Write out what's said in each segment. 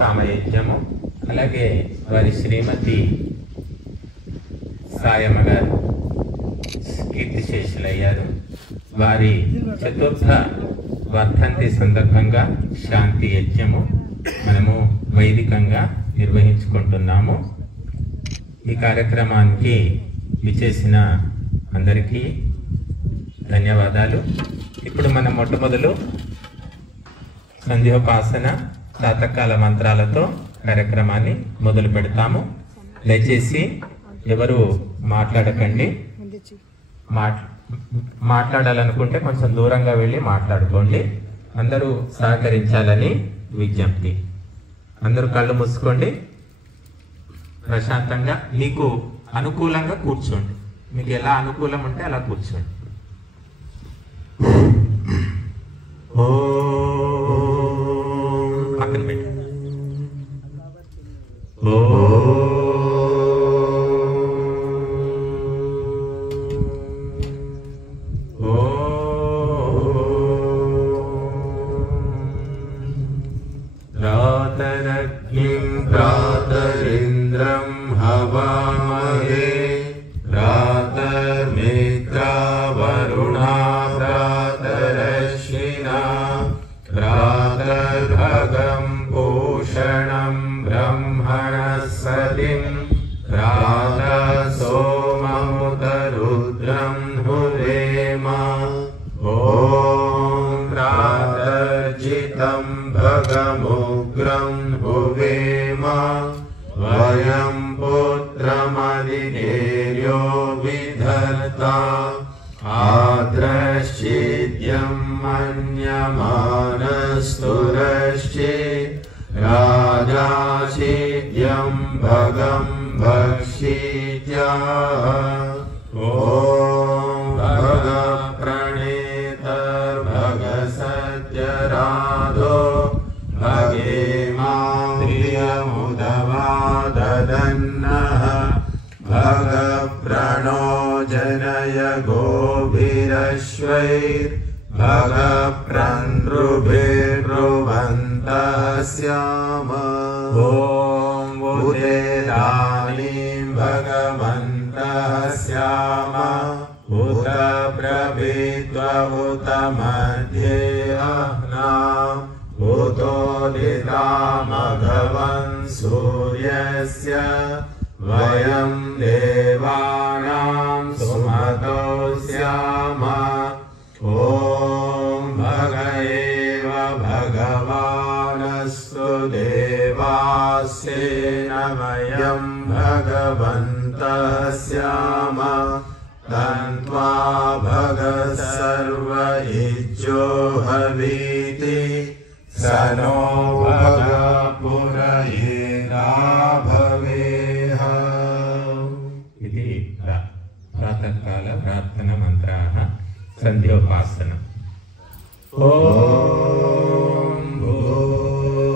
కామయజ్ఞము, అలాగే వారి శ్రీమతి సాయమ్మ గారు కీర్తిశేషులయ్యారు. వారి చతుర్థ వర్ధంతి సందర్భంగా శాంతి యజ్ఞము మనము వైదికంగా నిర్వహించుకుంటున్నాము. ఈ కార్యక్రమానికి విచ్చేసిన అందరికీ ధన్యవాదాలు. ఇప్పుడు మనం మొట్టమొదలు సంధ్యోపాసన ప్రాతకాల మంత్రాలతో కార్యక్రమాన్ని మొదలు పెడతాము. దయచేసి ఎవరు మాట్లాడకండి. మాట్లాడాలనుకుంటే కొంచెం దూరంగా వెళ్ళి మాట్లాడుకోండి. అందరూ సహకరించాలని విజ్ఞప్తి. అందరూ కళ్ళు మూసుకోండి. ప్రశాంతంగా మీకు అనుకూలంగా కూర్చోండి. మీకు ఎలా అనుకూలం ఉంటే అలా కూర్చోండి. పక్కన పెట్టండి. प्रातरग्निं प्रातरिन्द्रं हवामहे प्रातर्मित्रा वरुणा प्रातरश्विना प्रातर्भगं पूषणं ब्रह्मणः सतिं प्रातः सोममुतरुद्रं हुरेम ॐ प्रातर्जितं भगमुग्रं हुवेम वयं पुत्रमदिनेर्यो विधर्ता आद्रश्चिद्यं मन्यमानस्तुरश्चे राजाचिद्यं भगं भक्षित्या ॐ भगप्रणेतर्भगसत्यराधो भगेमान्द्रियमुदवाददन्नः भगप्रणो जनय गोभिरश्वैर्भगप्रनृभिर्ब्रुवन्तः स्याम ॐ उदेदानीं भगवन्तः स्याम उत प्रभीत्वउत मध्ये अह्नाम् उतोदितामघवन् सूर्यस्य वयं देवानां सुमतो स्याम ॐ भग एव भगवानस्तु देवास्तेन वयं भगवन्तः स्याम तन्त्वा भग सर्व इज्जो हवीति स नो भग पुरयेदा भवेह। ఇది ప్రాతకాల ప్రార్థన మంత్రాः సంధ్యోపాసన. ఓం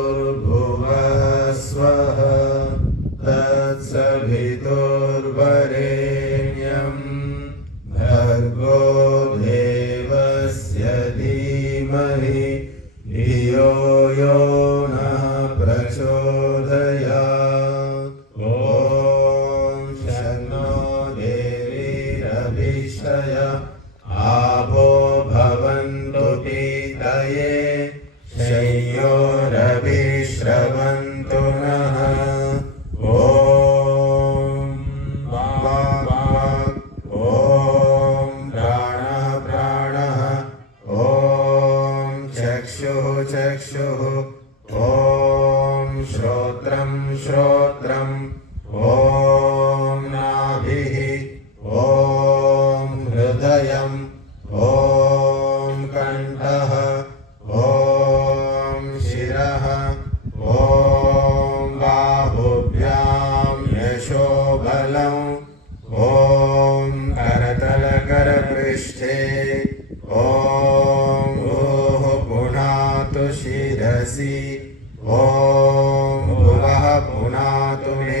భూర్భువః స్వః తత్సవితుర్వరేణ్యం భర్గో దేవస్య ధీమహి ధియో యో నః ప్రచోదయాత్ ఓం శన్నో దేవీరభిషయ ఆభో భవంతు పీతయే శయ్యోరభిశ్రవంతు నః ఓం వాక్ ఓం ప్రాణః ఓం చక్షుః ఓం శ్రోత్రం ఓం నాభిః ఓం హృదయం ఓం కంఠః ఓం శిరః ఓం బాహుభ్యాం యశోబలం ఓం करतलकरपृष्ठे ఓం భూః పునాతు శిరసి ఓం భువః పునాతు మే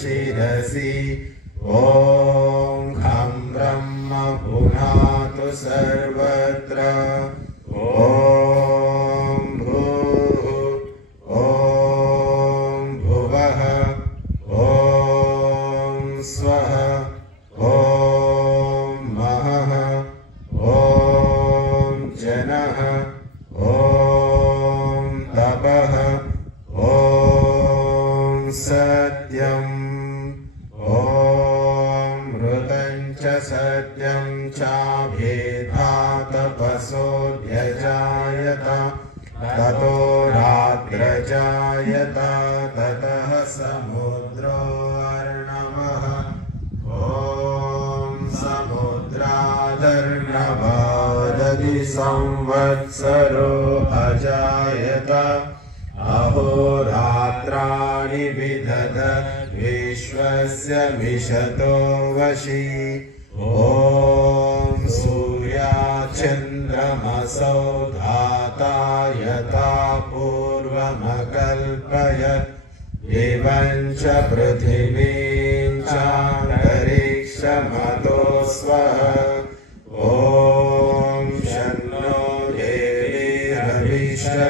शिरसि ॐ खं ब्रह्म पुनातु सर्वत्र ॐ भूः ॐ भुवः ॐ स्वः ॐ महः ॐ जनः ॐ तपः ॐ सत्यम् ॐ मृतं च सत्यं चाभेदा तपसोऽध्यजायत ततो रात्रजायत ततः समुद्रो अर्णवः ॐ समुद्रादर्णवादधि संवत्सरो अजायत अहोरात्राणि विदध विश्वस्य मिषतो वशी ॐ सूर्याचन्द्रमसौ धाता यथा पूर्वमकल्पयत् एवं च पृथिवीं चान्तरिक्षमतो स्वः ॐ शन्नो देवीरभिषय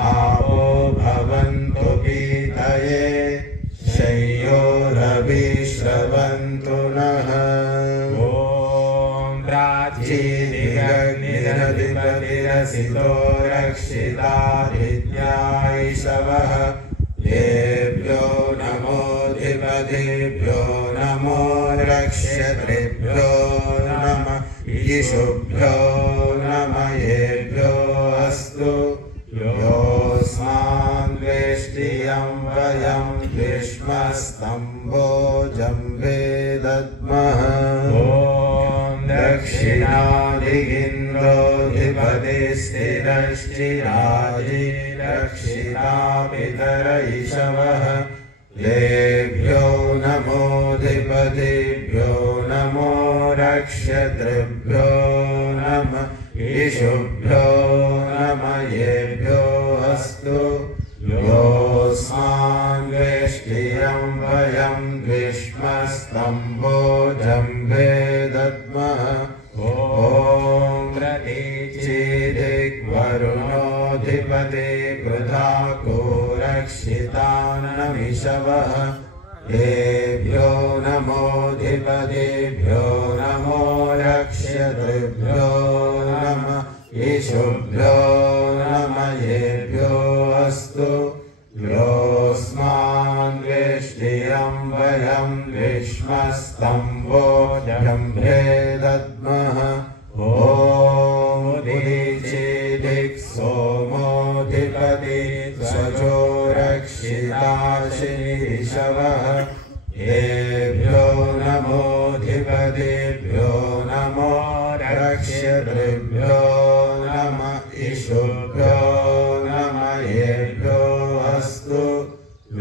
आपो भवन्तु पीतये शय्योरभिश्रवन्तु नः ॐ प्राचीनिरग्निरधिपतिरसितो रक्षितादित्यायिषवः देभ्यो नमोऽधिपतिभ्यो नमो रक्षत्रेभ्यो नमः ईशुभ्यो नमः येभ्यो अस्तु योऽस्मान् वेष्टियं वयं ग्रीष्मस्तम्भो जम्भे दद्मः ॐ दक्षिणादिगिन्द्रोऽधिपतिस्थिरश्चिरायि रक्षिता पितरैषवः देभ्यो नमोऽधिपतिभ्यो नमो रक्षत्रेभ्यो नमः ईशुभ्यो नमः येभ्यो अस्तु योऽस्मान् वेष्टियं वयं ग्रीष्मस्तम्भो जम्भे दद्मः ॐ प्रतीचिदिग्वरुणोऽधिपति पृथाको रक्षितानमिषवः देभ्यो नमोऽधिपतिभ्यो नमो रक्षत्रेभ्यो नमः ईशुभ्यो नमः येभ्यो अस्तु योऽस्मान् वेष्टियं वयं ग्रीष्मस्तम्भो जम्भे दद्मः ॐ उदीचिदिक्सोमोऽधिपति स्वजो रक्षिताशिनिषवः देभ्यो नमोऽधिपतिभ्यो नमो रक्षत्रेभ्यो नमः ईशुभ्यो नमः येभ्यो अस्तु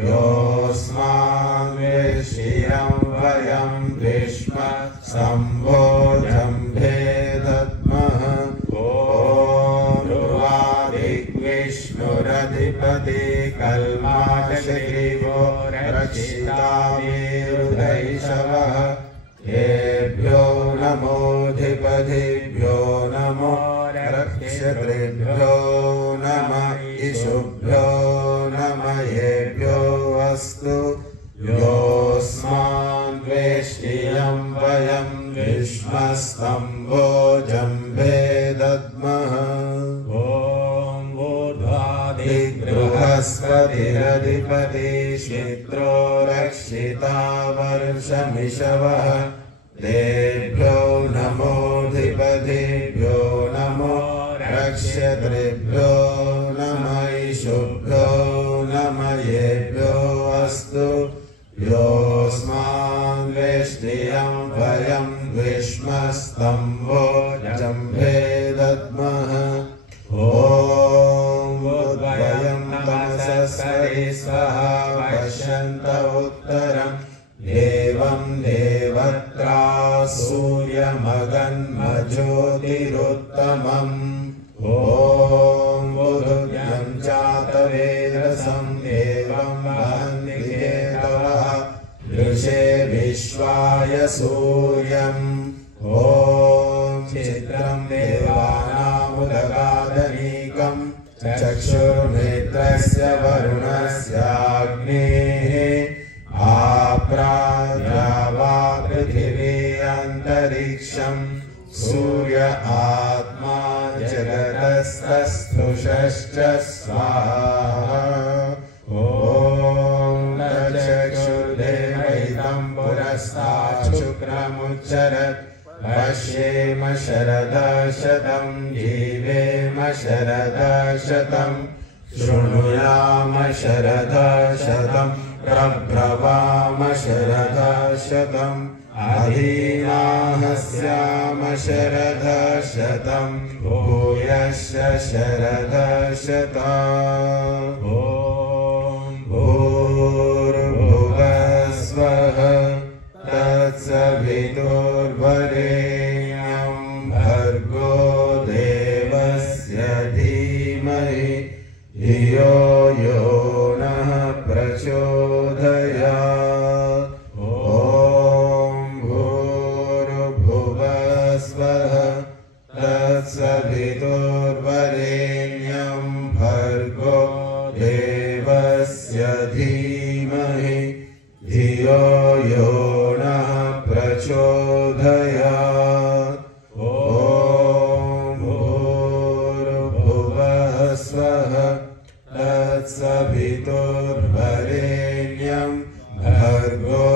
योऽस्मान् वेष्टियं वयं ग्रीष्मस्तम्भो जम्भे दद्मः ॐ ध्रुवादिग्विष्णुरधिपति कल्माषग्रीवो रक्षितामेरुदैषवः येभ्यो नमोऽधिपतिभ्यो नमो रक्षत्रेभ्यो नमः ईशुभ्यो नमः येभ्यो अस्तु योऽस्मान् वेष्टियं वयं ग्रीष्मस्तम्भो जम्भे दद्मः ॐ ऊर्ध्वादिबृहस्पतिरधिपति शित्रो रक्षिता वर्षमिषवः देभ्यो नमोऽधिपतिभ्यो नमो रक्षत्रेभ्यो नमः ईशुभ्यो नमः येभ्यो अस्तु योऽस्मान् वेष्टियं वयं ग्रीष्मस्तम्भो जम्भे दद्मः ॐ उद्वयं तमसस्करि स्वाहा पश्यन्त उत्तरं देवं देवत्रा सूर्यमगन्मज्योतिरुत्तमम् ॐ बुधुभ्यं चातवेदसं देवं वहन्ति केतवः दृशे विश्वाय सूर्यम् ॐ चित्रं देवानामुदगादनीकम् चक्षुर्नेत्रस्य वरुणस्याग्नेः आप्राद्रावा पृथिवी अन्तरिक्षम् सूर्य आत्मा जगतस्तस्थुषश्च स्वाहा ॐ चक्षुर्देवैतं पुरस्तात् शुक्रमुच्चरत् पश्येम शरदशतं जीवेम शरदशतं शृणुयाम शरदशतं प्रब्रवाम शरदशतम् अधीनाः स्याम शरदशतं भूयश्च शरदशतम् ॐ भूर्भुवस्वः तत्सवितुर्वरेण्यं भर्गो देवस्य धीमहि धियो यो नः प्रचोदयात् ॐ भूर्भुवस्वः तत्सवितुर्वरेण्यं भर्गो देवस्य धीमहि धियो यो नः प्रचोदयात् ॐ भूर्भुवस्वः तत्सवितुर्वरेण्यं भर्गो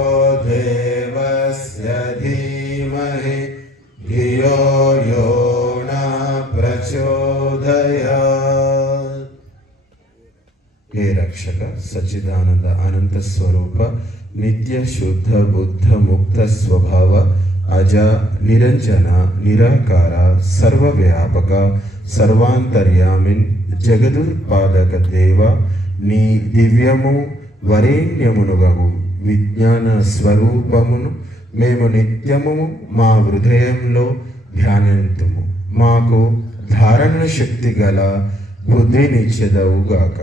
देवस्य धीमहि धियो यो नः प्रचोदयात्। हे रक्षक सच्चिदानंद अनंत स्वरूप नित्य शुद्ध बुद्ध मुक्त स्वभाव अज निरंजन निराकार सर्वव्यापक सर्वांतर्यामिन् जगदुत्पादक देव नी दिव्यमु वरेण्यमुनुगु विज्ञान स्वरूपमुनु మేము నిత్యము మా హృదయంలో ధ్యానింతుము మాకు ధారణ శక్తి గల బుద్ధినిచ్చెదవుగాక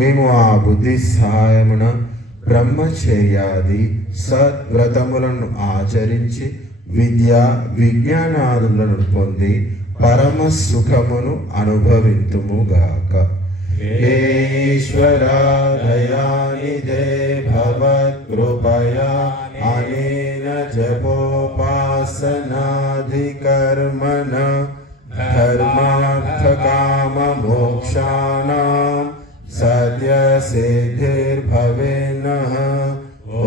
మేము ఆ బుద్ధి సహాయమున బ్రహ్మచర్యాది సద్వ్రతములను ఆచరించి విద్యా విజ్ఞానాదులను పొంది పరమ సుఖమును అనుభవింతుముగాక। हे ईश्वरा दयानिधे भवत्कृपया अनेन जपोपासनाधिकर्मण धर्मार्थकाममोक्षाणां सद्यसिद्धिर्भवेन्नः। ॐ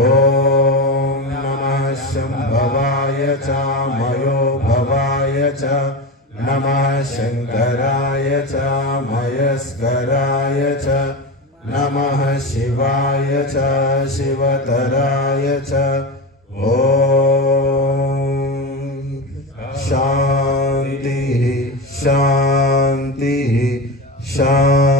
नमः शम्भवाय च मयो भवाय च नमः शंकराय च मयस्कराय च नमः शिवाय च शिवतराय च। ॐ शान्तिः शान्तिः शान्तिः।